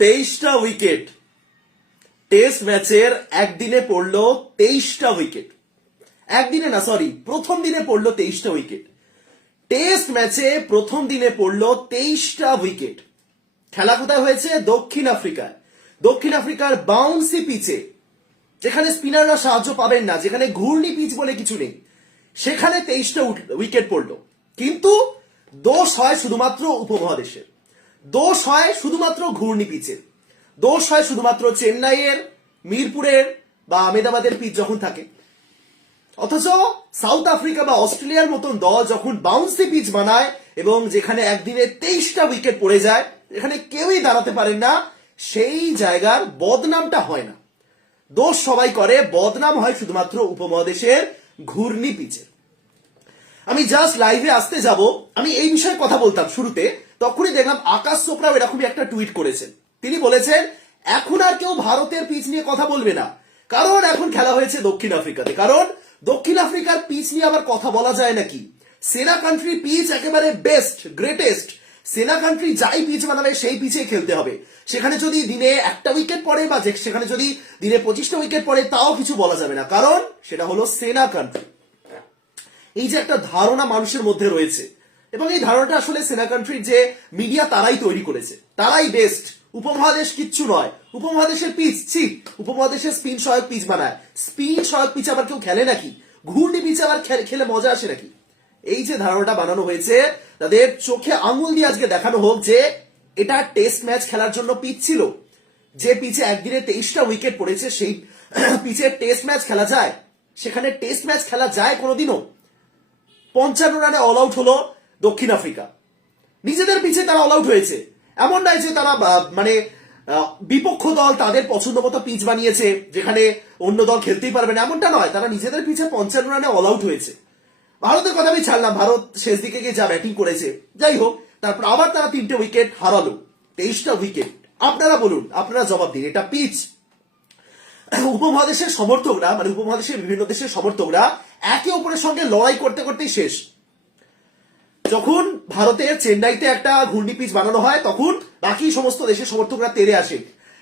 তেইশটা wicket test ম্যাচের একদিনে পড়ল তেইশটা উইকেট একদিনে না সরি প্রথম দিনে পড়ল তেইশটা উইকেট টেস্ট ম্যাচে প্রথম দিনে পড়ল তেইশটা উইকেট খেলা কোথায় হয়েছে? দক্ষিণ আফ্রিকায়। দক্ষিণ আফ্রিকার বাউন্সি পিচে যেখানে স্পিনাররা সাহায্য পাবেন না, যেখানে ঘূর্ণি পিচ বলে কিছু নেই, সেখানে তেইশটা উইকেট পড়ল। কিন্তু দোষ হয় শুধুমাত্র উপমহাদেশের। দোষ হয় শুধুমাত্র ঘূর্ণি পিচের। দোষ হয় শুধুমাত্র চেন্নাইয়ের, মিরপুরের বা আমেদাবাদের পিচ যখন থাকে। অথচ সাউথ আফ্রিকা বা অস্ট্রেলিয়ার মতন দল যখন বাউন্সি পিচ বানায় এবং যেখানে একদিনে তেইশটা উইকেট পড়ে যায়, এখানে কেউই দাঁড়াতে পারেন না, সেই জায়গার বদনামটা হয় না। দোষ সবাই করে, বদনাম হয় শুধুমাত্র উপমহাদেশের ঘূর্ণি পিচের। আমি জাস্ট লাইভে আসতে যাব। আমি এই বিষয়ে কথা বলতাম শুরুতে। তখনই দেখলাম আকাশ চোপড়াও এরকমই একটা টুইট করেছেন। তিনি বলেছেন, এখন আর কেউ ভারতের পিচ নিয়ে কথা বলবে না। কারণ এখন খেলা হয়েছে দক্ষিণ আফ্রিকাতে। কারণ দক্ষিণ আফ্রিকার পিচ নিয়ে আবার কথা বলা যায় নাকি? সেনা কান্ট্রি পিচ একেবারে বেস্ট গ্রেটেস্ট সেনা কান্ট্রি যাই পিচ বানাবে, সেই পিচে খেলতে হবে। সেখানে যদি দিনে একটা উইকেট পড়ে বা সেখানে যদি দিনে পঁচিশটা উইকেট পড়ে, তাও কিছু বলা যাবে না। কারণ সেটা হলো সেনা কান্ট্রি এই যে একটা ধারণা মানুষের মধ্যে রয়েছে। এবং এই ধারণাটা আসলে সেনা কান্ট্রির যে মিডিয়া তারাই তৈরি করেছে। তারাই বেস্ট উপমহাদেশ কিচ্ছু নয়। উপমহাদেশের পিচ ছি, উপমহাদেশের স্পিন সহায়ক পিচ বানায়। স্পিন সহায়ক পিচ আবার কেউ খেলে নাকি? ঘূর্ণি পিচ আবার খেলে মজা আসে নাকি? এই যে ধারণাটা বানানো হয়েছে, তাদের চোখে আঙুল দিয়ে আজকে দেখানো হোক যে এটা টেস্ট ম্যাচ খেলার জন্য পিচ ছিল। যে পিচে একদিনে তেইশটা উইকেট পড়েছে, সেই পিচে টেস্ট ম্যাচ খেলা যায়। সেখানে টেস্ট ম্যাচ খেলা যায় কোনোদিনও। পঞ্চান্ন রানে অল আউট হলো। দক্ষিণ আফ্রিকা। নিজেদের পিছে তারা অল আউট হয়েছে। এমন নয় যে তারা মানে বিপক্ষ দল তাদের পছন্দ মতো পিচ বানিয়েছে, যেখানে অন্য দল খেলতেই পারবে না। এমনটা নয়, তারা নিজেদের পিছে পঞ্চান্ন রানে অল আউট হয়েছে। ভারতের কথা আমি ছাড়লাম, ভারত শেষ দিকে গিয়ে যা ব্যাটিং করেছে। যাই হোক, তারপর আবার তারা তিনটে উইকেট হারালো, তেইশটা উইকেট আপনারা বলুন, আপনারা জবাব দিন, এটা পিচ উপমহাদেশের সমর্থকরা মানে উপমহাদেশের বিভিন্ন দেশের সমর্থকরা একে অপরের সঙ্গে লড়াই করতে করতেই শেষ। যখন ভারতের চেন্নাইতে একটা ঘূর্ণি পিচ বানানো হয়, তখন বাকি সমস্ত দেশের সমর্থকরা তেরে আসে।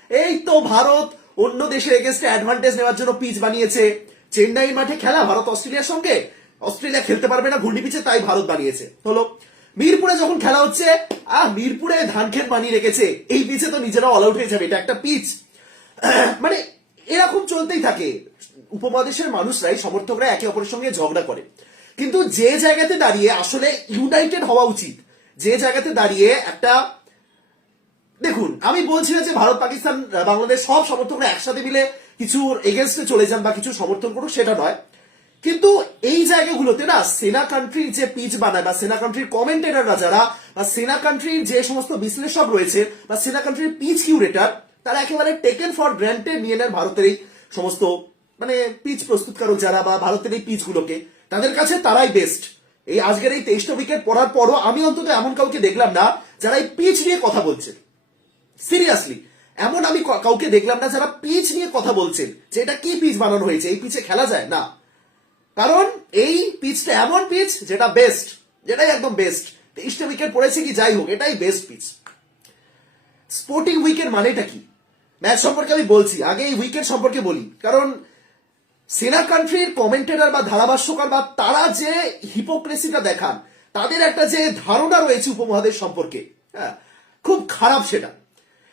এই তো ভারত অন্য দেশের এগেনস্টে অ্যাডভান্টেজ নেওয়ার জন্য পিচ বানিয়েছে। চেন্নাই মাঠে খেলা, ভারত অস্ট্রেলিয়ার সঙ্গে। অস্ট্রেলিয়া খেলতে পারবে না ঘূর্ণি পিচে তাই ভারত বানিয়েছে। হলো, মিরপুরে যখন খেলা হচ্ছে, আহ, মিরপুরে ধান ক্ষেত বানিয়ে রেখেছে। এই পিচে তো নিজেরা অল আউট হয়ে যাবে, এটা একটা পিচ। মানে এরকম চলতেই থাকে। উপমহাদেশের মানুষরাই, সমর্থকরা একে অপরের সঙ্গে ঝগড়া করে। কিন্তু যে জায়গাতে দাঁড়িয়ে আসলে ইউনাইটেড হওয়া উচিত। যে জায়গাতে দাঁড়িয়ে একটা, দেখুন, আমি বলছি না যে ভারত, পাকিস্তান বাংলাদেশ সব সমর্থকরা একসাথে মিলে কিছু এগেনস্টে চলে যান বা কিছু সমর্থন করুক, সেটা নয়। কিন্তু এই জায়গাগুলোতে না, সেনা কান্ট্রির যে পিচ বানায় বা সেনা কান্ট্রির কমেন্টেটাররা যারা, বা সেনা কান্ট্রির যে সমস্ত বিশ্লেষক রয়েছে, বা সেনা কান্ট্রির পিচ কিউরেটার তারা একেবারে টেকেন ফর গ্র্যান্টেড নিয়ে নেন ভারতের এই সমস্ত মানে পিচ প্রস্তুতকারক যারা বা ভারতের এই পিচগুলোকে তাদের কাছে তারাই বেস্ট এই আজকের এই তেইশটা উইকেট পড়ার পরও আমি অন্তত এমন কাউকে দেখলাম না যারা এই পিচ নিয়ে কথা বলছে। সিরিয়াসলি এমন আমি কাউকে দেখলাম না যারা পিচ নিয়ে কথা বলছেন যে এটা কি পিচ বানানো হয়েছে? এই পিচে খেলা যায়? না। কারণ এই পিচটা এমন পিচ যেটা বেস্ট যেটাই একদম বেস্ট তেইশটা উইকেট পড়েছে কি? যাই হোক, এটাই বেস্ট পিচ স্পোর্টিং উইকেট মানেটা কি? ম্যাচ সম্পর্কে আমি বলছি। আগে এই উইকেট সম্পর্কে বলি। কারণ সেনা কান্ট্রির কমেন্টেটর বা ধারাভাষ্যকার বা তারা যে হিপোক্রেসিটা দেখান, তাদের একটা যে ধারণা রয়েছে উপমহাদেশ সম্পর্কে হ্যাঁ খুব খারাপ সেটা।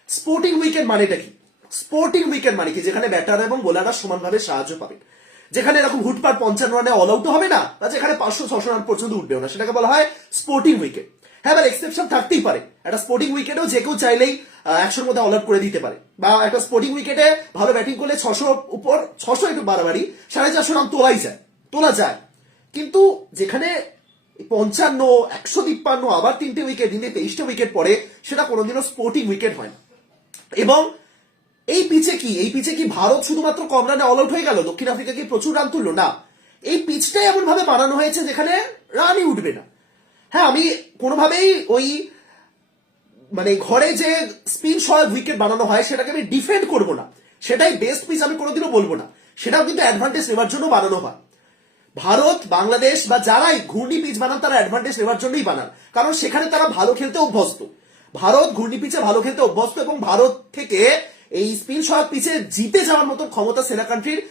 স্পোর্টিং উইকেট মানেটা কি? স্পোর্টিং উইকেট মানে কি? যেখানে ব্যাটার এবং বোলাররা সমানভাবে সাহায্য পাবে যেখানে এরকম হুটপাট পঞ্চান্ন রানে অল আউট হবে না, বা যেখানে পাঁচশো, ছশো রান পর্যন্ত উঠবেও না। সেটাকে বলা হয় স্পোর্টিং উইকেট হ্যাঁ এবার এক্সেপশন থাকতেই পারে। একটা স্পোর্টিং উইকেটেও যে কেউ চাইলেই একশোর মধ্যে অল আউট করে দিতে পারে। বা একটা স্পোর্টিং উইকেটে ভালো ব্যাটিং করলে ছশো উপর, ছশো একটু বাড়াবাড়ি, সাড়ে চারশো রান তোলাই যায়, তোলা যায়। কিন্তু যেখানে পঞ্চান্ন, একশো তিপ্পান্ন, আবার তিনটে উইকেট দিনে তেইশটা উইকেট পড়ে, সেটা কোনোদিনও স্পোর্টিং উইকেট হয় না। এবং এই পিচে কি? এই পিচে কি ভারত শুধুমাত্র কম রানে অল আউট হয়ে গেল? দক্ষিণ আফ্রিকা কি প্রচুর রান তুললো? না। এই পিচটাই এমন ভাবে বানানো হয়েছে যেখানে রানই উঠবে না। হ্যাঁ আমি কোনোভাবেই ওই মানে ঘরে যে স্পিন সহায়ক উইকেট বানানো হয়, সেটাকে আমি ডিফেন্ড করব না। সেটাই বেস্ট পিচ আমি কোনোদিনও বলব না। সেটাও কিন্তু অ্যাডভান্টেজ নেওয়ার জন্য বানানো হয়। ভারত, বাংলাদেশ বা যারাই ঘূর্ণি পিচ বানান, তারা অ্যাডভান্টেজ নেওয়ার জন্যই বানান। কারণ সেখানে তারা ভালো খেলতে অভ্যস্ত। ভারত ঘূর্ণি পিচে ভালো খেলতে অভ্যস্ত এবং ভারত থেকে এই স্পিন সহায়ক পিচে জিতে যাওয়ার মতন ক্ষমতা সেনা কান্ট্রির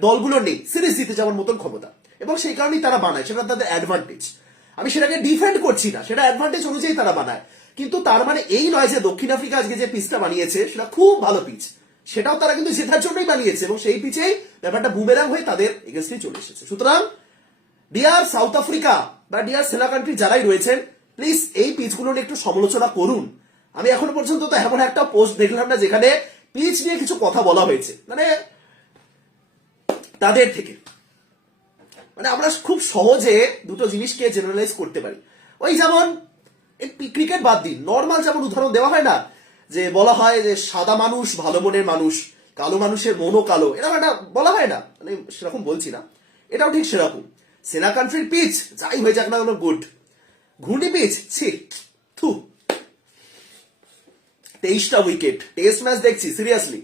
দলগুলো নেই। সিরিজ জিতে যাওয়ার মতন ক্ষমতা। এবং সেই কারণেই তারা বানায়। সেটা তাদের অ্যাডভান্টেজ আমি সেটাকে ডিফেন্ড করছি না, সেটা অ্যাডভান্টেজ অনুযায়ী তারা বানায়। কিন্তু তার মানে এই নয় যে দক্ষিণ আফ্রিকা আজকে যে পিচটা বানিয়েছে, সেটা খুব ভালো পিচ। সেটাও তারা কিন্তু জেতার জন্যই বানিয়েছে, এবং সেই পিচেই ব্যাপারটা বুমেরাং হয়ে তাদের এগেনস্টে চলে এসেছে। সুতরাং ডিয়ার সাউথ আফ্রিকা বা ডিয়ার সেনা কান্ট্রি যারাই রয়েছেন প্লিজ এই পিচগুলো নিয়ে একটু সমালোচনা করুন। আমি এখনও পর্যন্ত তো এমন একটা পোস্ট দেখলাম না যেখানে পিচ নিয়ে কিছু কথা বলা হয়েছে। মানে তাদের থেকে। মানে আমরা খুব সহজে দুটো জিনিসকে জেনারেলাইজ করতে পারি। ওই যেমন ক্রিকেট বাদ দিন। নর্মাল যেমন উদাহরণ দেওয়া হয় না, যে বলা হয় যে সাদা মানুষ, ভালো মনের মানুষ, কালো মানুষের মনও কালো, এরকম একটা বলা হয় না। মানে সেরকম বলছি না। এটাও ঠিক সেরকম। সেনা কান্ট্রির পিচ যাই হয়ে যাক না কোনো গুড ঘূর্ণি পিচ ছি, থু। তেইশটা উইকেট টেস্ট ম্যাচ দেখছি সিরিয়াসলি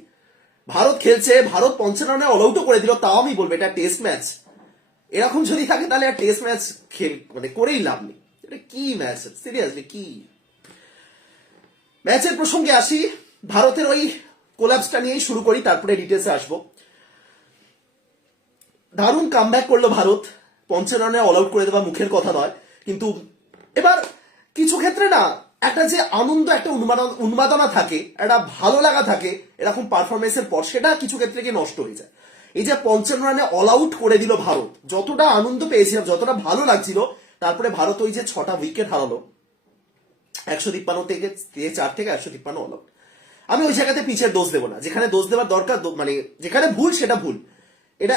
ভারত খেলছে, ভারত পঞ্চান্ন রানে অল আউটও করে দিল তাও আমি বলব, এটা টেস্ট ম্যাচ এরকম যদি থাকে, তাহলে আর টেস্ট ম্যাচ খেল মানে করেই লাভ নেই। এটা কি ম্যাচ সিরিয়াসলি কি? ম্যাচের প্রসঙ্গে আসি। ভারতের ওই কোলাপসটা নিয়েই শুরু করি, তারপরে ডিটেলসে আসব। দারুণ কামব্যাক করল ভারত। পঞ্চান্ন রানে অল আউট করে দেওয়া মুখের কথা নয়। কিন্তু এবার কিছু ক্ষেত্রে না, একটা যে আনন্দ, একটা উন্মাদনা থাকে, একটা ভালো লাগা থাকে, এরকম পারফরমেন্সের পর, সেটা কিছু ক্ষেত্রে গিয়ে নষ্ট হয়ে যায়। এই যে পঞ্চান্ন রানে অল আউট করে দিল ভারত, যতটা আনন্দ পেয়েছিলাম, যতটা ভালো লাগছিল, তারপরে ভারত ওই যে ছটা উইকেট হারালো। একশো তিপ্পান্ন থেকে চার থেকে একশো তিপ্পান্ন অল আউট আমি ওই জায়গাতে পিছের দোষ দেবো না। যেখানে দোষ দেওয়ার দরকার মানে যেখানে ভুল, সেটা ভুল। এটা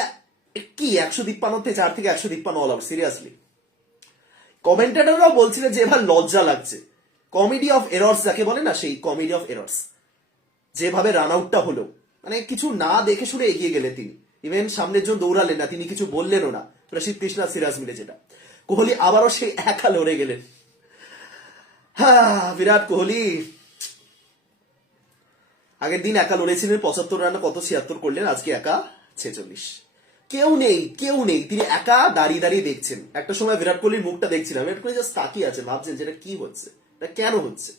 কি, একশো তিপ্পান্ন থেকে চার থেকে একশো তিপ্পান্ন অল আউট সিরিয়াসলি কমেন্টেটররাও বলছিলেন যে এবার লজ্জা লাগছে। কমেডি অফ এরর্স যাকে বলে না, সেই কমেডি অফ এরর্স যেভাবে রান আউটটা হলো। মানে কিছু না দেখে শুনে এগিয়ে গেলেন তিনি। ইভেন সামনের জন দৌড়ালেন না, তিনি কিছু বললেনও না। প্রসিদ্ধ কৃষ্ণা সিরাজ মিলে যেটা। কোহলি আবারও সেই একা লড়ে গেলেন। হ্যাঁ বিরাট কোহলি। আগের দিন একা লড়েছিলেন, পঁচাত্তর রানে কত ছিয়াত্তর করলেন, আজকে একা ছেচল্লিশ। কেউ নেই কেউ নেই, তিনি একা দাঁড়িয়ে দাঁড়িয়ে দেখছেন। একটা সময় বিরাট কোহলির মুখটা দেখছিলাম, বিরাট কোহলি জাস্ট তাকিয়ে আছেন, ভাবছেন যে এটা কি হচ্ছে, এটা কেন হচ্ছে।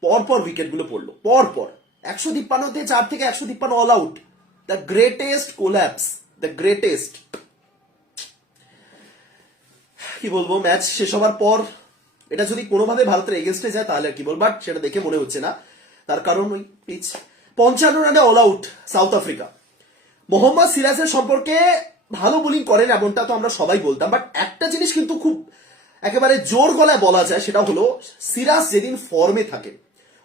পর পর উইকেটগুলো পড়ল পর পর একশো তিপ্পান্নতে চার থেকে একশো তিপ্পান্ন all out the greatest collapse the greatest কি বলব? ম্যাচ শেষ হওয়ার পর, এটা যদি কোনোভাবে ভারতের এগেনস্টে যায়, তাহলে কি বলব? বাট সেটা দেখে মনে হচ্ছে না। তার কারণ ওই পিচ পঞ্চান্ন রানে all out South Africa. Mohammad সিরাজের সম্পর্কে ভালো বোলিং করেন এমনটা তো আমরা সবাই বলতাম বাট একটা জিনিস কিন্তু খুব একেবারে জোর গলায় বলা যায়, সেটা হলো সিরাজ যেদিন ফর্মে থাকেন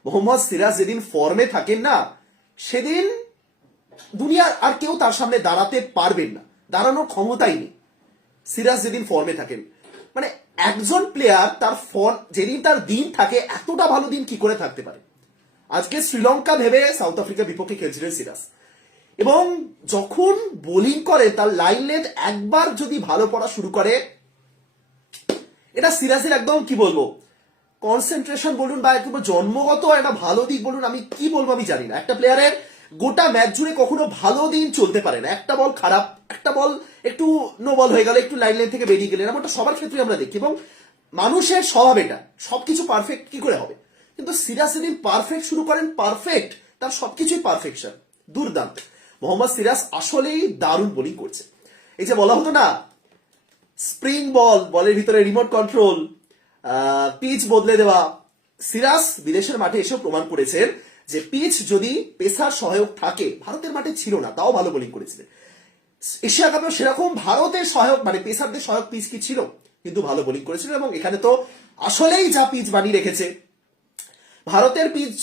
মোহাম্মদ সিরাজ যেদিন ফর্মে থাকেন না, সেদিন দুনিয়ার আর কেউ তার সামনে দাঁড়াতে পারবেন না। দাঁড়ানোর ক্ষমতাই নেই। সিরাজ যেদিন ফর্মে থাকেন মানে একজন প্লেয়ার তার ফর্ম যেদিন তার দিন থাকে, এতটা ভালো দিন কি করে থাকতে পারে? আজকে শ্রীলঙ্কা ভেবে সাউথ আফ্রিকার বিপক্ষে খেলছিলেন সিরাজ। এবং যখন বোলিং করে, তার লাইন লেন্থ একবার যদি ভালো পড়া শুরু করে, এটা সিরাজের একদম কি বলব? কনসেন্ট্রেশন বলুন বা একদম জন্মগত একটা ভালো দিক বলুন, আমি কি বলব আমি জানি না। একটা প্লেয়ারের গোটা ম্যাচ জুড়ে কখনো ভালো দিন চলতে পারে না। একটা বল খারাপ, একটা বল একটু নো বল হয়ে গেল, একটু লাইন লাইন থেকে বেরিয়ে গেলেন। এমনটা সবার ক্ষেত্রে আমরা দেখি এবং মানুষের স্বভাব এটা। সবকিছু পারফেক্ট কি করে হবে? কিন্তু সিরাজ সেদিন পারফেক্ট শুরু করেন পারফেক্ট তার সবকিছুই পারফেকশন দুর্দান্ত। মোহাম্মদ সিরাজ আসলেই দারুণ বোলিং করছে। এই যে বলা হতো না স্প্রিং বল বলের ভিতরে রিমোট কন্ট্রোল পিচ বদলে দেওয়া। সিরাজ বিদেশের মাঠে এসেও প্রমাণ করেছেন যে পিচ যদি পেসার সহায়ক থাকে, ভারতের মাঠে ছিল না, তাও ভালো বোলিং করেছিলেন এশিয়া কাপেও সেরকম ভারতের সহায়ক মানে পেসারদের সহায়ক পিচ কি ছিল? কিন্তু ভালো বোলিং করেছিল এবং এখানে তো আসলেই যা পিচ বানিয়ে রেখেছে। ভারতের পিচ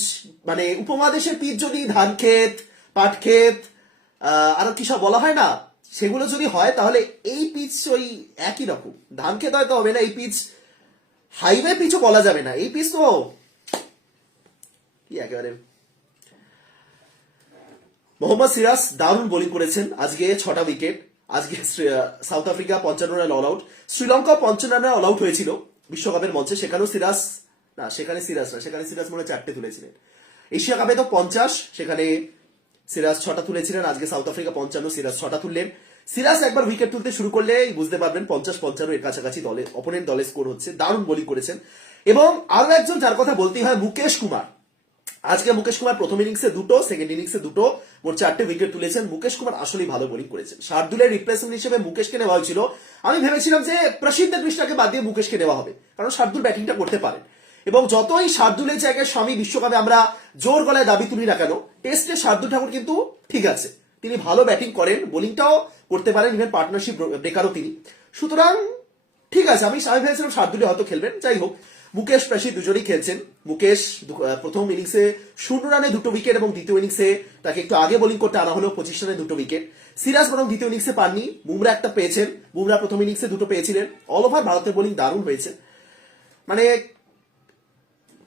মানে উপমহাদেশের পিচ যদি ধান ক্ষেত পাট ক্ষেত আরও কি সব বলা হয় না, সেগুলো যদি হয়, তাহলে এই পিচ ওই একই রকম। ধান ক্ষেত হয়তো হবে না, এই পিচ হাইওয়ে পিচও বলা যাবে না। এই পিচ তো কি একেবারে মোহাম্মদ সিরাজ দারুণ বোলিং করেছেন। আজকে ছটা উইকেট। আজকে সাউথ আফ্রিকা পঞ্চান্ন রান অল আউট শ্রীলঙ্কা পঞ্চান্ন রানে অল আউট হয়েছিল বিশ্বকাপের মঞ্চে। সেখানেও সিরাজ, না, সেখানে সিরাজ না, সেখানে সিরাজ মনে চারটে তুলেছিলেন। এশিয়া কাপে তো পঞ্চাশ, সেখানে সিরাজ ছটা তুলেছিলেন। আজকে সাউথ আফ্রিকা পঞ্চান্ন, সিরাজ ছটা তুললেন। সিরাজ একবার উইকেট তুলতে শুরু করলেই বুঝতে পারবেন পঞ্চাশ পঞ্চান্ন এর কাছাকাছি দলে অপোনেন্ট দলে স্কোর হচ্ছে। দারুণ বোলিং করেছেন। এবং আরও একজন যার কথা বলতেই হয়, মুকেশ কুমার। আজকে মুকেশ কুমার প্রথম ইনিংসে দুটো সেকেন্ড ইনিংসে দুটো। মোট চারটে উইকেট তুলেছেন। মুকেশ কুমার আসলেই ভালো বোলিং করেছেন। শার্দুলের রিপ্লেসমেন্ট হিসেবে মুকেশকে নেওয়া হয়েছিল। আমি ভেবেছিলাম যে প্রসিদ্ধ কৃষ্ণাকে বাদ দিয়ে মুকেশকে নেওয়া হবে। কারণ শার্দুল ব্যাটিংটা করতে পারেন। এবং যতই শার্দুলের জায়গায় স্বামী বিশ্বকাপে আমরা জোর গলায় দাবি তুলি না কেন, টেস্টে শার্দুল ঠাকুর কিন্তু ঠিক আছে। তিনি ভালো ব্যাটিং করেন বোলিংটাও করতে পারেন ইভেন পার্টনারশিপ ব্রেকারও তিনি। সুতরাং ঠিক আছে, আমি আমি ভেবেছিলাম শার্দুলে হয়তো খেলবেন। যাই হোক মুকেশ প্রাসী দুজনেই খেলছেন। মুকেশ প্রথম ইনিংসে শূন্য রানে দুটো উইকেট এবং দ্বিতীয় ইনিংসে তাকে একটু আগে বোলিং করতে আনা হলো পঁচিশ রানে দুটো উইকেট সিরাজ বরং দ্বিতীয় ইনিংসে পাননি। বুমরা একটা পেয়েছেন। বুমরা প্রথম ইনিংসে দুটো পেয়েছিলেন। অল ওভার ভারতের বোলিং দারুণ হয়েছে। মানে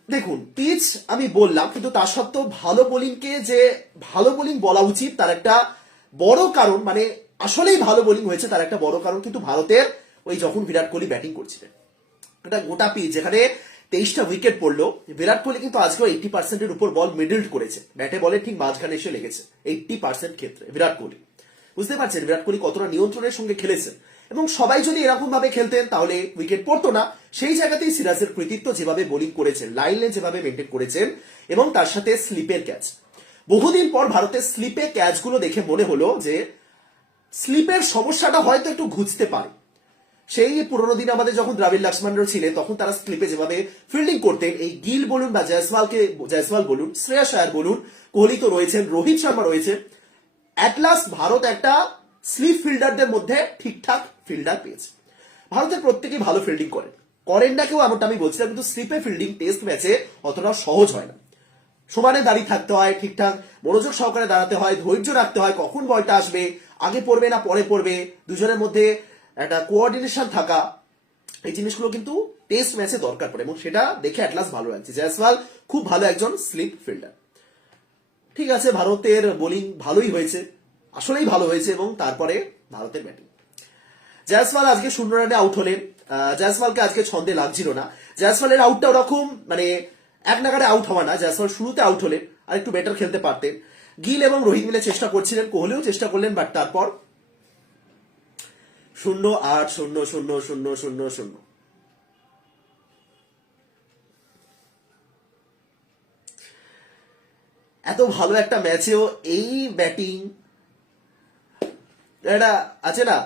দেখুন পিচ আমি বললাম, কিন্তু তা সত্ত্বেও ভালো বোলিংকে যে ভালো বোলিং বলা উচিত, তার একটা বড় কারণ মানে আসলেই ভালো বোলিং হয়েছে, তার একটা বড় কারণ কিন্তু ভারতের ওই যখন বিরাট কোহলি ব্যাটিং করছিলেন। এটা গোটা পিচ যেখানে তেইশটা উইকেট পড়ল। বিরাট কোহলি কিন্তু আজকেও এইটি পার্সেন্টের উপর বল মিডল করেছে। ব্যাটে বলে ঠিক মাঝখানে এসে লেগেছে এইটি পার্সেন্ট ক্ষেত্রে বিরাট কোহলি। বুঝতে পারছেন? বিরাট কোহলি কতটা নিয়ন্ত্রণের সঙ্গে খেলেছেন। এবং সবাই যদি এরকম ভাবে খেলতেন, তাহলে উইকেট পড়তো না। সেই জায়গাতেই সিরাজের কৃতিত্ব যেভাবে বোলিং করেছেন লাইন যেভাবে মেনটেন করেছেন, এবং তার সাথে স্লিপের ক্যাচ বহুদিন পর ভারতের স্লিপে ক্যাচগুলো দেখে মনে হলো যে স্লিপের সমস্যাটা হয়তো একটু ঘুচতে পারে। সেই পুরোনো দিন আমাদের যখন দ্রাবিড় লক্ষ্মণরাও ছিলেন তখন তারা স্লিপে যেভাবে ফিল্ডিং করতেন, এই গিল বলুন বা জয়সওয়ালকে, জয়সওয়াল বলুন, শ্রেয়া আয়ার বলুন, কোহলি তো রয়েছেন, রোহিত শর্মা রয়েছে অ্যাটলাস ভারত একটা স্লিপ ফিল্ডারদের মধ্যে ঠিকঠাক ফিল্ডার পেয়েছে। ভারতের প্রত্যেকেই ভালো ফিল্ডিং করেন। করেন না কেউ এমনটা আমি বলছিলাম কিন্তু স্লিপে ফিল্ডিং টেস্ট ম্যাচে অতটা সহজ হয় না। সমানে দাঁড়িয়ে থাকতে হয়, ঠিকঠাক মনোযোগ সহকারে দাঁড়াতে হয়, ধৈর্য রাখতে হয়, কখন বলটা আসবে, আগে পড়বে না, পরে পড়বে, দুজনের মধ্যে একটা কোঅর্ডিনেশন থাকা, এই জিনিসগুলো কিন্তু টেস্ট ম্যাচে দরকার পড়ে এবং সেটা দেখে অ্যাটলাস ভালো লাগছে। জয়সওয়াল খুব ভালো একজন স্লিপ ফিল্ডার ঠিক আছে, ভারতের বোলিং ভালোই হয়েছে, আসলেই ভালো হয়েছে এবং তারপরে ভারতের ব্যাটিং জয়সওয়াল আজকে শূন্য রানে আউট হলেন জয়সওয়ালকে আজকে ছন্দে লাগছিল না। জয়সওয়ালের আউটটা ওরকম মানে এক নাগারে আউট হওয়া না। জয়সওয়াল শুরুতে আউট হলেন আর একটু বেটার খেলতে পারতেন। গিল এবং রোহিত মিলে চেষ্টা করছিলেন, কোহলিও চেষ্টা করলেন বাট তারপর শূন্য আট শূন্য শূন্য শূন্য শূন্য। শূন্য এত ভালো একটা ম্যাচেও এই ব্যাটিং এটা আছে না?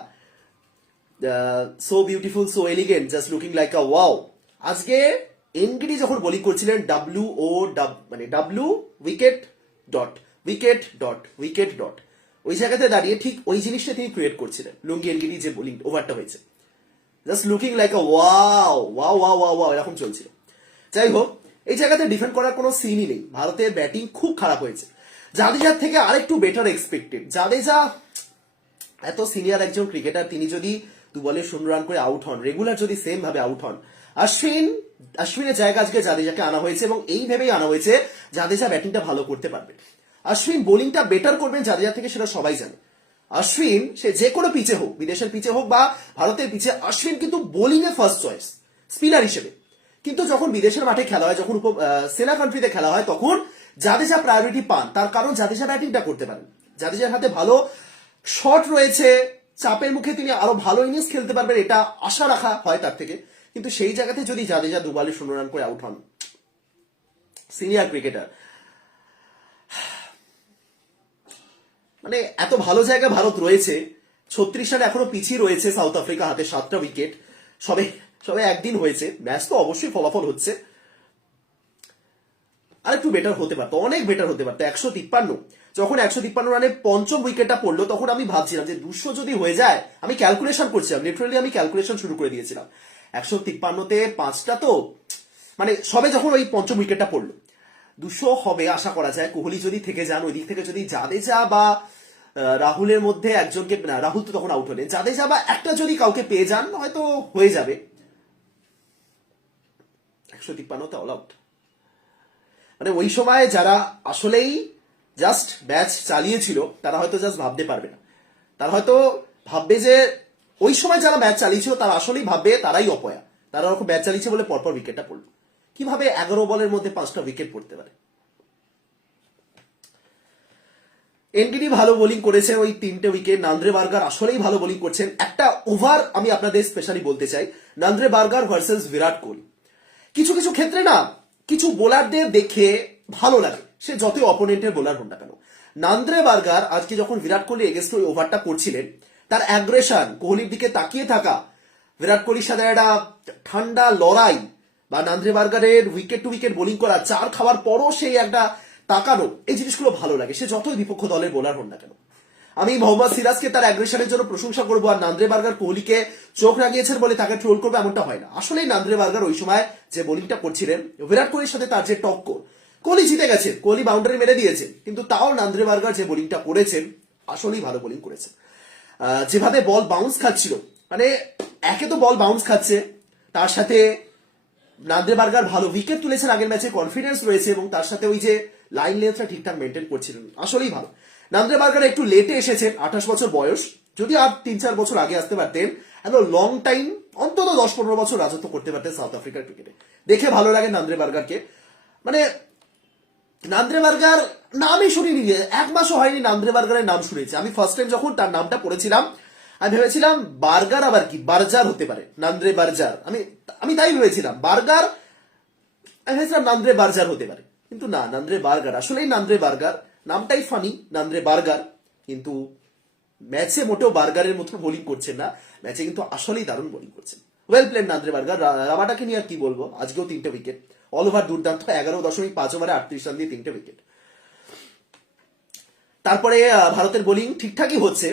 So beautiful so elegant just looking like a wow আজকে এনগিডি যখন বোলিং করছিলেন ডাব্লিউ ও ডাব মানে W wicket dot wicket dot wicket dot ওই জায়গাতে দাঁড়িয়ে ঠিক ওই জিনিসটা তিনি ক্রিয়েট করছিলেন। লুঙ্গি এনগিডি যে বোলিং ওভারটা হয়েছে। Just looking like a wow wow wow এরকম চলছিল। যাই হোক, এই জায়গাতে ডিফেন্ড করার কোনো সিনই নেই। ভারতের ব্যাটিং খুব খারাপ হয়েছে। জাদেজার থেকে আরেকটু বেটার এক্সপেক্টেড জাদেজা এত সিনিয়র একজন ক্রিকেটার তিনি যদি দু বলে শূন্য রান করে আউট হন রেগুলার যদি সেম ভাবে আউট হন অশ্বিন অশ্বিনের জায়গা আজকে জাদেজাকে আনা হয়েছে এবং এই ভেবেই আনা হয়েছে, জাদেজা ব্যাটিংটা ভালো করতে পারবে। অশ্বিন বোলিংটা বেটার করবেন জাদেজা থেকে সেটা সবাই জানে। অশ্বিন সে যে কোনো পিচে হোক, বিদেশের পিচে হোক বা ভারতের পিচে অশ্বিন কিন্তু বোলিং এ ফার্স্ট চয়েস স্পিনার হিসেবে। কিন্তু যখন বিদেশের মাঠে খেলা হয়, যখন সেনা কান্ট্রিতে খেলা হয়, তখন জাদেজা প্রায়োরিটি পান। তার কারণ জাদেজা ব্যাটিংটা করতে পারেন। জাদেজার হাতে ভালো শট রয়েছে, চাপের মুখে তিনি আরও ভালো ইনিংস খেলতে পারবেন, এটা আশা রাখা হয় তার থেকে। কিন্তু সেই জায়গাতে যদি জাদেজা দুবালে শূন্য রান করে আউট হন সিনিয়র ক্রিকেটার মানে এত ভালো জায়গা ভারত রয়েছে, ছত্রিশ রান এখনও পিছিয়ে রয়েছে সাউথ আফ্রিকা হাতে সাতটা উইকেট। সবে সবে একদিন হয়েছে, ম্যাচ তো অবশ্যই ফলাফল হচ্ছে। আর একটু বেটার হতে পারতো, অনেক বেটার হতে পারতো, একশো তিপ্পান্ন। যখন একশো তিপ্পান্ন রানে পঞ্চম উইকেটটা পড়ল, তখন আমি ভাবছিলাম যে দুশো যদি হয়ে যায়, আমি ক্যালকুলেশন করছিলাম লিটারালি আমি ক্যালকুলেশন শুরু করে দিয়েছিলাম। একশো তিপ্পান্নতে পাঁচটা তো মানে সবে যখন ওই পঞ্চম উইকেটটা পড়ল দুশো হবে, আশা করা যায়। কোহলি যদি থেকে যান, ওই দিক থেকে যদি জাদেজা বা রাহুলের মধ্যে একজনকে রাহুল তো তখন আউট হলেন জাদেজা বা একটা যদি কাউকে পেয়ে যান, হয়তো হয়ে যাবে। একশো তিপ্পান্নতে অল আউট মানে ওই সময় যারা আসলেই জাস্ট ম্যাচ চালিয়েছিল, তারা হয়তো জাস্ট ভাবতে পারবে না। তারা হয়তো ভাববে যে, ওই সময় যারা ম্যাচ চালিয়েছিল, তারা আসলেই ভাববে তারাই অপয়া। তারা ওরকম ম্যাচ চালিয়েছে বলে পরপর উইকেটটা পড়ল। কীভাবে এগারো বলের মধ্যে পাঁচটা উইকেট পড়তে পারে? এনডিডি ভালো বোলিং করেছেন ওই তিনটে উইকেট নান্দ্রে বার্গার আসলেই ভালো বোলিং করছেন। একটা ওভার আমি আপনাদের স্পেশালি বলতে চাই। Nandre Burger versus Virat Kohli. কিছু কিছু ক্ষেত্রে না, কিছু বোলারদের দেখে ভালো লাগে। সে যতই অপোনেন্টের বোলার হোক না কেন। নান্দ্রে বার্গার আজকে যখন বিরাট কোহলি এগেস্ট ওই ওভারটা করছিলেন তার অ্যাগ্রেশন কোহলির দিকে তাকিয়ে থাকা, বিরাট কোহলির সাথে একটা ঠান্ডা লড়াই বা নান্দ্রে বার্গারের উইকেট টু উইকেট বোলিং করা, চার খাওয়ার পরও সেই একটা তাকানো, এই জিনিসগুলো ভালো লাগে। সে যতই বিপক্ষ দলের বোলার হন না কেন। আমি মোহাম্মদ সিরাজকে তার অ্যাগ্রেশনের জন্য প্রশংসা করব আর নান্দ্রে বার্গার কোহলিকে চোখ রাগিয়েছেন বলে তাকে ট্রোল করবে এমনটা হয় না। আসলেই নান্দ্রে বার্গার ওই সময় যে বোলিংটা করছিলেন, বিরাট কোহলির সাথে তার যে টক্কর, কোহলি জিতে গেছে, কোহলি বাউন্ডারি মেরে দিয়েছে, কিন্তু তাও নান্দ্রে বার্গার যে বোলিংটা করেছেন, আসলেই ভালো বোলিং করেছেন। যেভাবে বল বাউন্স খাচ্ছিল মানে একে তো বল বাউন্স খাচ্ছে, তার সাথে নান্দ্রে বার্গার ভালো উইকেট তুলেছেন, আগের ম্যাচে কনফিডেন্স রয়েছে এবং তার সাথে ওই যে লাইন লেন্থটা ঠিকঠাক মেনটেন করছিলেন। আসলেই ভালো। নান্দ্রে বার্গার একটু লেটে এসেছেন, আঠাশ বছর বয়স। যদি আর তিন চার বছর আগে আসতে পারতেন, এত লং টাইম অন্তত দশ পনেরো বছর রাজত্ব করতে পারতেন সাউথ আফ্রিকার ক্রিকেটে দেখে ভালো লাগে নান্দ্রে বার্গারকে। মানে নান্দ্রে বার্গার নামই শুনিনি, এক মাসও হয়নি নান্দ্রে বার্গারের নাম শুনেছি। আমি ফার্স্ট টাইম যখন তার নামটা পড়েছিলাম আমি ভেবেছিলাম বার্গার আবার কি? বার্জার হতে পারে। নান্দ্রে বার্জার। আমি আমি তাই ভেবেছিলাম। বার্গার, আমি ভেবেছিলাম নান্দ্রে বার্জার হতে পারে। কিন্তু না, নান্দ্রে বার্গার। আসলেই নান্দ্রে বার্গার। নামটাই ফানি নান্দ্রে বার্গার। কিন্তু ম্যাচে মোটেও বার্গারের মতো বোলিং করছেন না। ম্যাচে কিন্তু আসলেই দারুণ বোলিং করছেন। Well played Nandre Burger. রাবাটাকে নিয়ে আর কি বলব? আজকেও তিনটে উইকেট অল ওভার দুর্দান্ত। এগারো দশমিক পাঁচ ওভারে আটত্রিশ রান দিয়ে তিনটে উইকেট তারপরে ভারতের বোলিং ঠিকঠাকই হচ্ছে।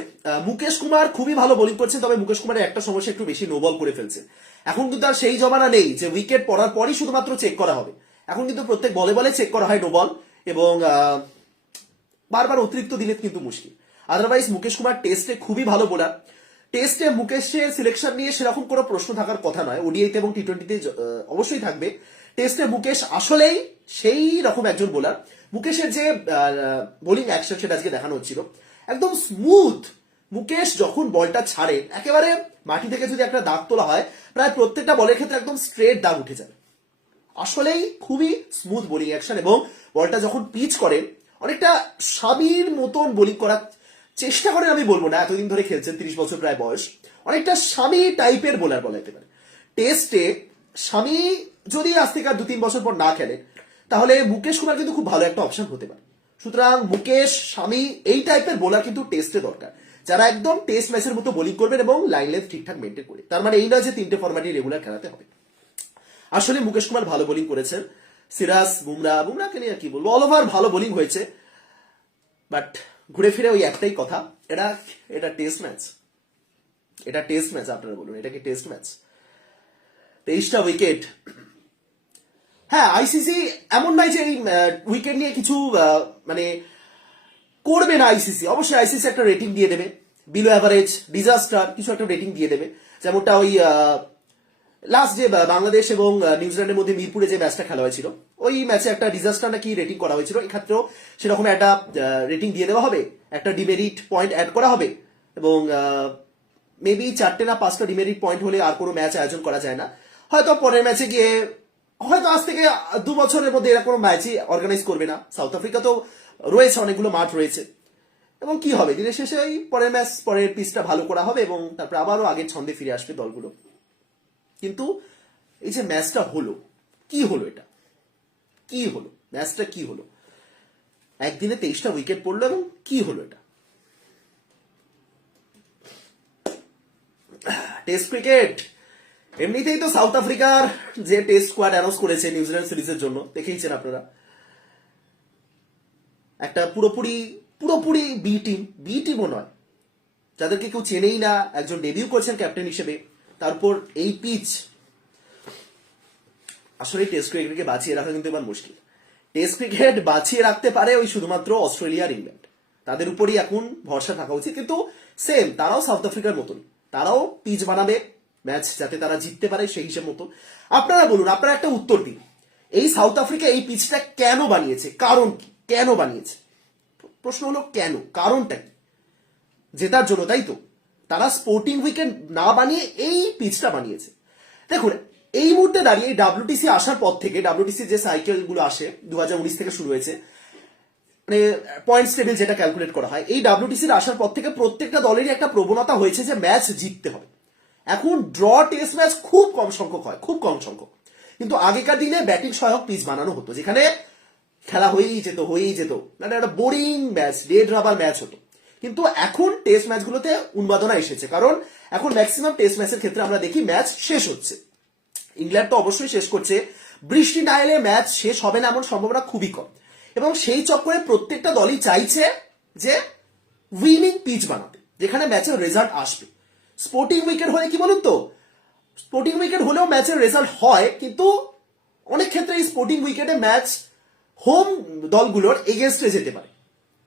মুকেশ কুমার খুবই ভালো বোলিং করছেন, তবে মুকেশ কুমারের একটা সমস্যা একটু বেশি নো বল করে ফেলছে। এখন কিন্তু আর সেই জমানা নেই যে উইকেট পড়ার পরই শুধুমাত্র চেক করা হবে। এখন কিন্তু প্রত্যেক বলে বলে চেক করা হয় নো বল এবং বারবার অতিরিক্ত দিলে কিন্তু মুশকিল। আদারওয়াইজ মুকেশ কুমার টেস্টে খুবই ভালো বোলার টেস্টে মুকেশের সিলেকশন নিয়ে সেরকম কোনো প্রশ্ন থাকার কথা নয়। ওডিআইতে এবং টি টোয়েন্টিতে অবশ্যই থাকবে। টেস্টে মুকেশ আসলেই সেই রকম একজন বোলার মুকেশের যে বোলিং অ্যাকশন সেটা আজকে দেখানো হচ্ছিল, একদম স্মুথ মুকেশ যখন বলটা ছাড়ে, একেবারে মাটি থেকে যদি একটা দাগ তোলা হয়, প্রায় প্রত্যেকটা বলের ক্ষেত্রে একদম স্ট্রেট দাগ উঠে যাবে আসলেই খুবই স্মুথ বোলিং অ্যাকশন এবং বলটা যখন পিচ করে, অনেকটা স্বামীর মতন বোলিং করার চেষ্টা করেন আমি বলব না, এতদিন ধরে খেলছেন, তিরিশ বছর প্রায় বয়স, অনেকটা স্বামী টাইপের বোলার বলা যেতে পারে টেস্টে স্বামী যদি আজ থেকে আর দু তিন বছর পর না খেলে তাহলে মুকেশ কুমার কিন্তু খুব ভালো একটা অপশন হতে পারে। সুতরাং মুকেশ, স্বামী, এই টাইপের বোলার কিন্তু টেস্টে দরকার। যারা একদম টেস্ট ম্যাচের মতো বোলিং করবেন এবং লাইন লেন্থ ঠিকঠাক মেনটেন করে। তার মানে এই নয় যে তিনটে ফরম্যাটই রেগুলার খেলাতে হবে। আসলে মুকেশ কুমার ভালো বোলিং করেছেন। সিরাজ, বুমরা, বুমরাকে নিয়ে কি বলব? অল ওভার ভালো বোলিং হয়েছে। বাট ঘুরে ফিরে ওই একটাই কথা, এটা এটা টেস্ট ম্যাচ এটা টেস্ট ম্যাচ আপনারা বলুন, এটা কি টেস্ট ম্যাচ তেইশটা উইকেট হ্যাঁ আইসিসি এমন নয় যে এই উইকেট নিয়ে কিছু মানে করবে না আইসিসি অবশ্যই আইসিসি একটা রেটিং দিয়ে দেবে। বিলো অ্যাভারেজ ডিজাস্টার কিছু একটা রেটিং দিয়ে দেবে। যেমনটা ওই লাস্ট যে বাংলাদেশ এবং নিউজিল্যান্ডের মধ্যে মিরপুরে যে ম্যাচটা খেলা হয়েছিল, ওই ম্যাচে একটা ডিজাস্টার নাকি রেটিং করা হয়েছিল। এক্ষেত্রেও সেরকম একটা রেটিং দিয়ে দেওয়া হবে। একটা ডিমেরিট পয়েন্ট অ্যাড করা হবে। এবং মেবি চারটে না পাঁচটা ডিমেরিট পয়েন্ট হলে আর কোনো ম্যাচ আয়োজন করা যায় না। হয়তো পরের ম্যাচে গিয়ে হয়তো আজ থেকে দু বছরের মধ্যে এরকম কোনো ম্যাচই অর্গানাইজ করবে না। সাউথ আফ্রিকা তো রয়েছে অনেকগুলো মাঠ রয়েছে। এবং কি হবে? দিনের শেষে পরের ম্যাচ, পরের পিচটা ভালো করা হবে এবং তারপর আবারও আগের ছন্দে ফিরে আসবে দলগুলো। কিন্তু এই যে ম্যাচটা হলো, কি হলো এটা? কি হলো? ম্যাচটা কি হলো? একদিনে তেইশটা উইকেট পড়ল এবং কি হলো এটা? টেস্ট ক্রিকেট এমনিতেই তো সাউথ আফ্রিকার যে টেস্ট স্কোয়াড অ্যানাউন্স করেছে নিউজিল্যান্ড সিরিজের জন্য, দেখেইছেন আপনারা। একটা পুরোপুরি পুরোপুরি বি টিম বি টিমও নয়। যাদেরকে কেউ চেনেই না, একজন ডেবিউ করছেন ক্যাপ্টেন হিসেবে তারপর এই পিচ আসলে টেস্ট ক্রিকেটকে বাঁচিয়ে রাখা কিন্তু এবার মুশকিল। টেস্ট ক্রিকেট বাঁচিয়ে রাখতে পারে ওই শুধুমাত্র অস্ট্রেলিয়া আর ইংল্যান্ড তাদের উপরই এখন ভরসা থাকা উচিত। কিন্তু সেম তারাও সাউথ আফ্রিকার মতন তারাও পিচ বানাবে ম্যাচ যাতে তারা জিততে পারে সেই হিসেব মতো। আপনারা বলুন, আপনারা একটা উত্তর দিন। এই সাউথ আফ্রিকা এই পিচটা কেন বানিয়েছে? কারণ কি? কেন বানিয়েছে? প্রশ্ন হলো কেন? কারণটা কি? জেতার জন্য, তাই তো? তারা স্পোর্টিং উইকেট না বানিয়ে এই পিচটা বানিয়েছে। দেখুন, এই মুহূর্তে দাঁড়িয়ে ডাব্লিউটিসি আসার পর থেকে, ডাব্লিউটিসি যে সাইকেলগুলো আসে দু হাজার উনিশ থেকে শুরু হয়েছে মানে পয়েন্টস টেবিল যেটা ক্যালকুলেট করা হয়, এই ডাব্লিউটিসির আসার পর থেকে প্রত্যেকটা দলেরই একটা প্রবণতা হয়েছে যে ম্যাচ জিততে হবে। এখন ড্র টেস্ট ম্যাচ খুব কম সংখ্যক হয়, খুব কম সংখ্যক। কিন্তু আগেকার দিনে ব্যাটিং সহায়ক পিচ বানানো হতো, যেখানে খেলা হয়েই যেত হয়েই যেত। মানে একটা boring match dead rubber match হতো। কিন্তু এখন টেস্ট ম্যাচগুলোতে উন্মাদনা এসেছে, কারণ এখন ম্যাক্সিমাম টেস্ট ম্যাচের ক্ষেত্রে আমরা দেখি ম্যাচ শেষ হচ্ছে। ইংল্যান্ড তো অবশ্যই শেষ করছে। বৃষ্টি না এলে ম্যাচ শেষ হবে না এমন সম্ভাবনা খুবই কম। এবং সেই চক্করে প্রত্যেকটা দলই চাইছে যে উইনিং পিচ বানাতে, যেখানে ম্যাচের রেজাল্ট আসবে। স্পোর্টিং উইকেট হলে কি বলুন তো? স্পোর্টিং উইকেট হলেও ম্যাচের রেজাল্ট হয়, কিন্তু অনেক ক্ষেত্রে এই স্পোর্টিং উইকেটে ম্যাচ হোম দলগুলোর এগেনস্টে যেতে পারে।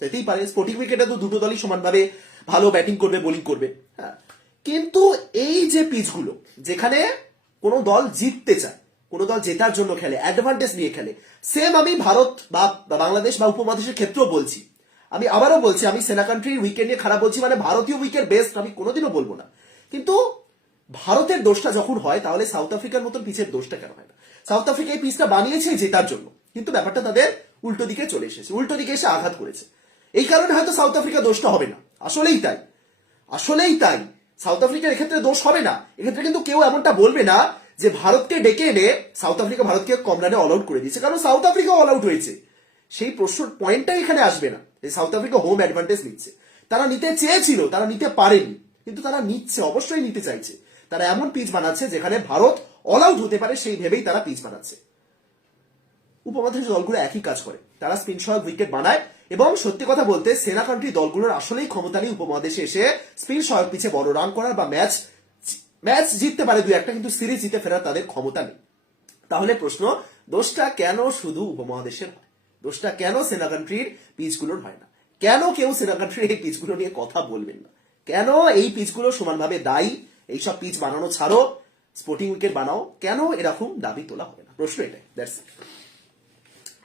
যেতেই পারে স্পোর্টিং উইকেটে তো দুটো দলই সমানভাবে ভালো ব্যাটিং করবে বোলিং করবে। হ্যাঁ কিন্তু এই যে পিচগুলো, যেখানে কোনো দল জিততে চায়, কোনো দল জেতার জন্য খেলে অ্যাডভান্টেজ নিয়ে খেলে সেম আমি ভারত বা বা বাংলাদেশ বা উপমহাদেশের ক্ষেত্রেও বলছি। আমি আবারও বলছি, আমি সেনা কান্ট্রির উইকেট নিয়ে খারাপ বলছি মানে ভারতীয় উইকেট বেস্ট আমি কোনোদিনও বলব না। কিন্তু ভারতের দোষটা যখন হয়, তাহলে সাউথ আফ্রিকার মতন পিচের দোষটা কেন হয় না? সাউথ আফ্রিকা এই পিচটা বানিয়েছে জেতার জন্য, কিন্তু ব্যাপারটা তাদের উল্টো দিকে চলে এসেছে, উল্টো দিকে এসে আঘাত করেছে। এই কারণে হয়তো সাউথ আফ্রিকা দোষটা হবে না। আসলেই তাই। আসলেই তাই। সাউথ আফ্রিকার এক্ষেত্রে দোষ হবে না। এক্ষেত্রে কিন্তু কেউ এমনটা বলবে না যে ভারতকে ডেকে এনে সাউথ আফ্রিকা ভারতকে কম রানে অল আউট করে দিয়েছে, কারণ সাউথ আফ্রিকা অল আউট হয়েছে। সেই প্রশ্ন পয়েন্টটাই এখানে আসবে না যে সাউথ আফ্রিকা হোম অ্যাডভান্টেজ নিচ্ছে। তারা নিতে চেয়েছিল, তারা নিতে পারেনি। কিন্তু তারা নিচ্ছে, অবশ্যই নিতে চাইছে। তারা এমন পিচ বানাচ্ছে যেখানে ভারত অল আউট হতে পারে সেই ভেবেই তারা পিচ বানাচ্ছে। উপমহাদেশের দলগুলো একই কাজ করে। তারা স্পিন সহায়ক উইকেট বানায় এবং সত্যি কথা বলতে সেনা কান্ট্রি দলগুলোর আসলেই ক্ষমতা নেই উপমহাদেশে এসে স্পিন সহায়ক পিছে বড় রান করার বা ম্যাচ ম্যাচ জিততে পারে দুই একটা, কিন্তু সিরিজ জিতে ফেরার তাদের ক্ষমতা নেই। তাহলে প্রশ্ন, দোষটা কেন শুধু উপমহাদেশের হয়? দোষটা কেন সেনা কান্ট্রির পিচগুলোর হয় না? কেন কেউ সেনা কান্ট্রির এই পিচগুলো নিয়ে কথা বলবেন না? কেন এই পিচগুলো সমানভাবে দায়ী? এইসব পিচ বানানো ছাড়ো স্পোর্টিং উইকেট বানাও, কেন এরকম দাবি তোলা হবে না? প্রশ্ন এটাই দ্যাটস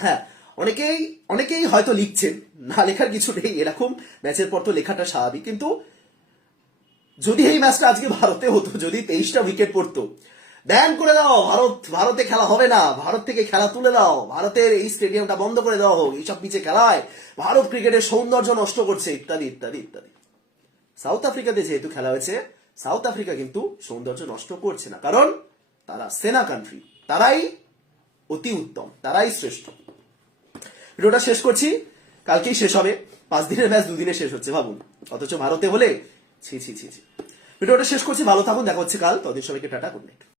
হ্যাঁ অনেকেই অনেকেই হয়তো লিখছেন, না লেখার কিছু নেই, এরকম ম্যাচের পর তো লেখাটা স্বাভাবিক, কিন্তু যদি এই ম্যাচটা আজকে ভারতে হতো, যদি তেইশটা উইকেট পড়তো ব্যান করে দাও, ভারত, ভারতে খেলা হবে না, ভারত থেকে খেলা তুলে দাও, ভারতের এই স্টেডিয়ামটা বন্ধ করে দেওয়া হোক, এইসব পিচে খেলায়, ভারত ক্রিকেটের সৌন্দর্য নষ্ট করছে, ইত্যাদি ইত্যাদি ইত্যাদি। সাউথ আফ্রিকাতে যেহেতু খেলা হয়েছে, সাউথ আফ্রিকা কিন্তু সৌন্দর্য নষ্ট করছে না। কারণ তারা সেনা কান্ট্রি তারাই অতি উত্তম, তারাই শ্রেষ্ঠ। ভিডিওটা শেষ করছি। কালকেই শেষ হবে। পাঁচ দিনের ম্যাচ দুদিনে শেষ হচ্ছে, ভাবুন। অথচ ভারতে হলে ছি ছি ছি ছি। ভিডিওটা শেষ করছি, ভালো থাকুন, দেখা হচ্ছে কাল। তদের সবাইকে টাটা গুড